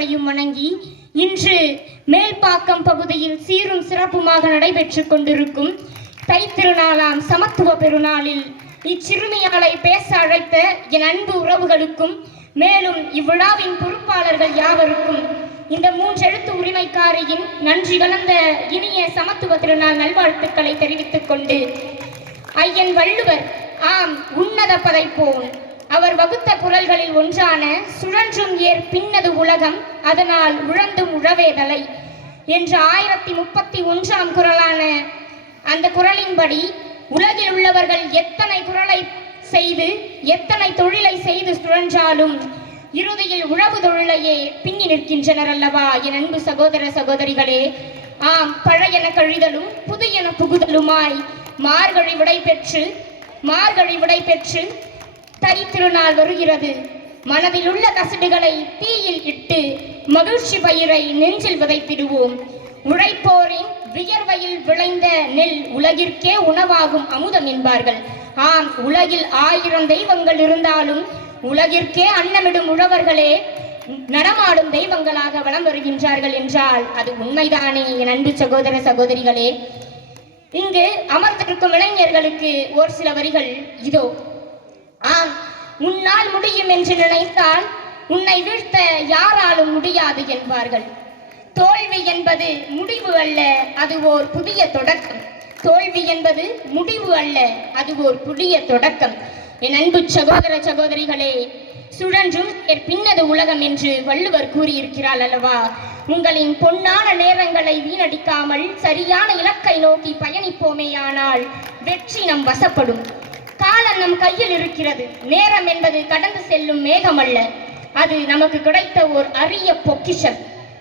அனைவரையும் வணங்கி இன்று மேல்பாக்கம் பகுதியில் சீரும் சிறப்புமாக நடைபெற்றுக் கொண்டிருக்கும் தைத்திருநாளாம் சமத்துவ பெருநாளில் இச்சிறுமியாளை பேச அழைத்த என் அன்பு உறவுகளுக்கும் மேலும் இவ்விழாவின் பொறுப்பாளர்கள் யாவருக்கும் இந்த மூன்றெழுத்து உரிமைக்காரியின் நன்றி கலந்த இனிய சமத்துவ திருநாள் நல்வாழ்த்துக்களை தெரிவித்துக் கொண்டு ஐயன் வள்ளுவர் ஆம் உன்னத பதைப்போன் அவர் வகுத்த குறள்களில் ஒன்றான சுழன்றும் ஏர் பின்னது உலகம் அதனால் உழந்தும் உழவேதலை என்ற 1031ஆம் குறளான அந்த குறளின்படி உலகில் உள்ளவர்கள் எத்தனை குறளை செய்து எத்தனை தொழிலை செய்து சுழன்றாலும் இறுதியில் உழவு தொழிலையே பின்னி நிற்கின்றனர் அல்லவா என் அன்பு சகோதர சகோதரிகளே. ஆம், பழையன கழிதலும் புதியன புகுதலுமாய் மார்கழி விடை பெற்று தைத்திருநாள் வருகிறது. மனதில் உள்ள கசடுகளை தீயில் இட்டு மகிழ்ச்சி பயிரை நெஞ்சில் விதைத்திடுவோம். உழைப்போரின் வியர்வையில் விளைந்த நெல் உலகிற்கே உணவாகும் அமுதம் என்பார்கள். ஆம், உலகில் 1000 தெய்வங்கள் இருந்தாலும் உலகிற்கே அன்னமிடும் உழவர்களே நடமாடும் தெய்வங்களாக வலம் வருகின்றார்கள் என்றால் அது உண்மைதானே என் அன்பு சகோதர சகோதரிகளே. இங்கு அமர்ந்திருக்கும் இளைஞர்களுக்கு ஒரு சில வரிகள் இதோ. ஆம், உன்னால் முடியும் என்று நினைத்தால் உன்னை வீழ்த்த யாராலும் முடியாது என்பார்கள். தோல்வி என்பது முடிவு அல்ல, அது ஓர் புதிய தொடக்கம். தோல்வி என்பது முடிவு அல்ல, அது ஓர் புதிய தொடக்கம். என் அன்பு சகோதர சகோதரிகளே, சுழன்றும் பின்னது உலகம் என்று வள்ளுவர் கூறியிருக்கிறாள் அல்லவா. உங்களின் பொன்னான நேரங்களை வீணடிக்காமல் சரியான இலக்கை நோக்கி பயணிப்போமேயானால் வெற்றி நம் வசப்படும். காலம் நம் கையில் இருக்கிறது. நேரம் என்பது கடந்து செல்லும் மேகம் அல்ல, அது நமக்கு கிடைத்த ஓர் அரிய பொக்கிஷம்.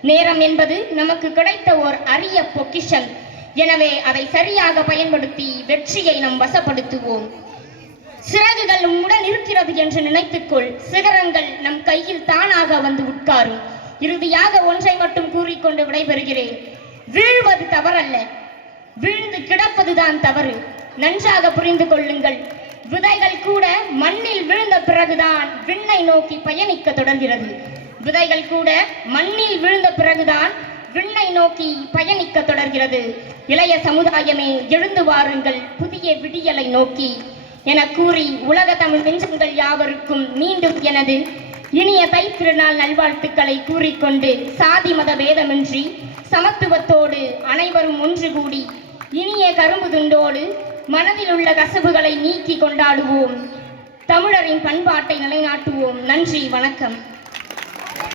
நேரம் என்பது நமக்கு கிடைத்த ஓர் அரிய பொக்கிஷம். எனவே அதை சரியாக பயன்படுத்தி வெற்றியை நம் வசப்படுத்துவோம். சிறகுகள் உம்முடன் இருக்கிறது என்று நினைத்துக்கொள். சிகரங்கள் நம் கையில் தானாக வந்து உட்காரும். இறுதியாக ஒன்றை மட்டும் கூறிக்கொண்டு விடைபெறுகிறேன். வீழ்வது தவறல்ல, வீழ்ந்து கிடப்பதுதான் தவறு. நன்றாக புரிந்து கொள்ளுங்கள். விதைகள் கூட மண்ணில் விழுந்த பிறகுதான் விண்ணை நோக்கி பயணிக்க தொடர்கிறது. விதைகள் கூட மண்ணில் விழுந்த பிறகுதான் விண்ணை நோக்கி பயணிக்க தொடர்கிறது. இளைய சமுதாயமே எழுந்து வாருங்கள் புதிய விடியலை நோக்கி என கூறி உலக தமிழ் நெஞ்சங்கள் யாவருக்கும் மீண்டும் எனது இனிய தைத்திருநாள் நல்வாழ்த்துக்களை கூறிக்கொண்டு சாதி மத பேதமின்றி சமத்துவத்தோடு அனைவரும் ஒன்று கூடி இனிய கரும்பு துண்டோடு மனதில் உள்ள கசபுகளை நீக்கி கொண்டாடுவோம். தமிழரின் பண்பாட்டை நிலைநாட்டுவோம். நன்றி, வணக்கம்.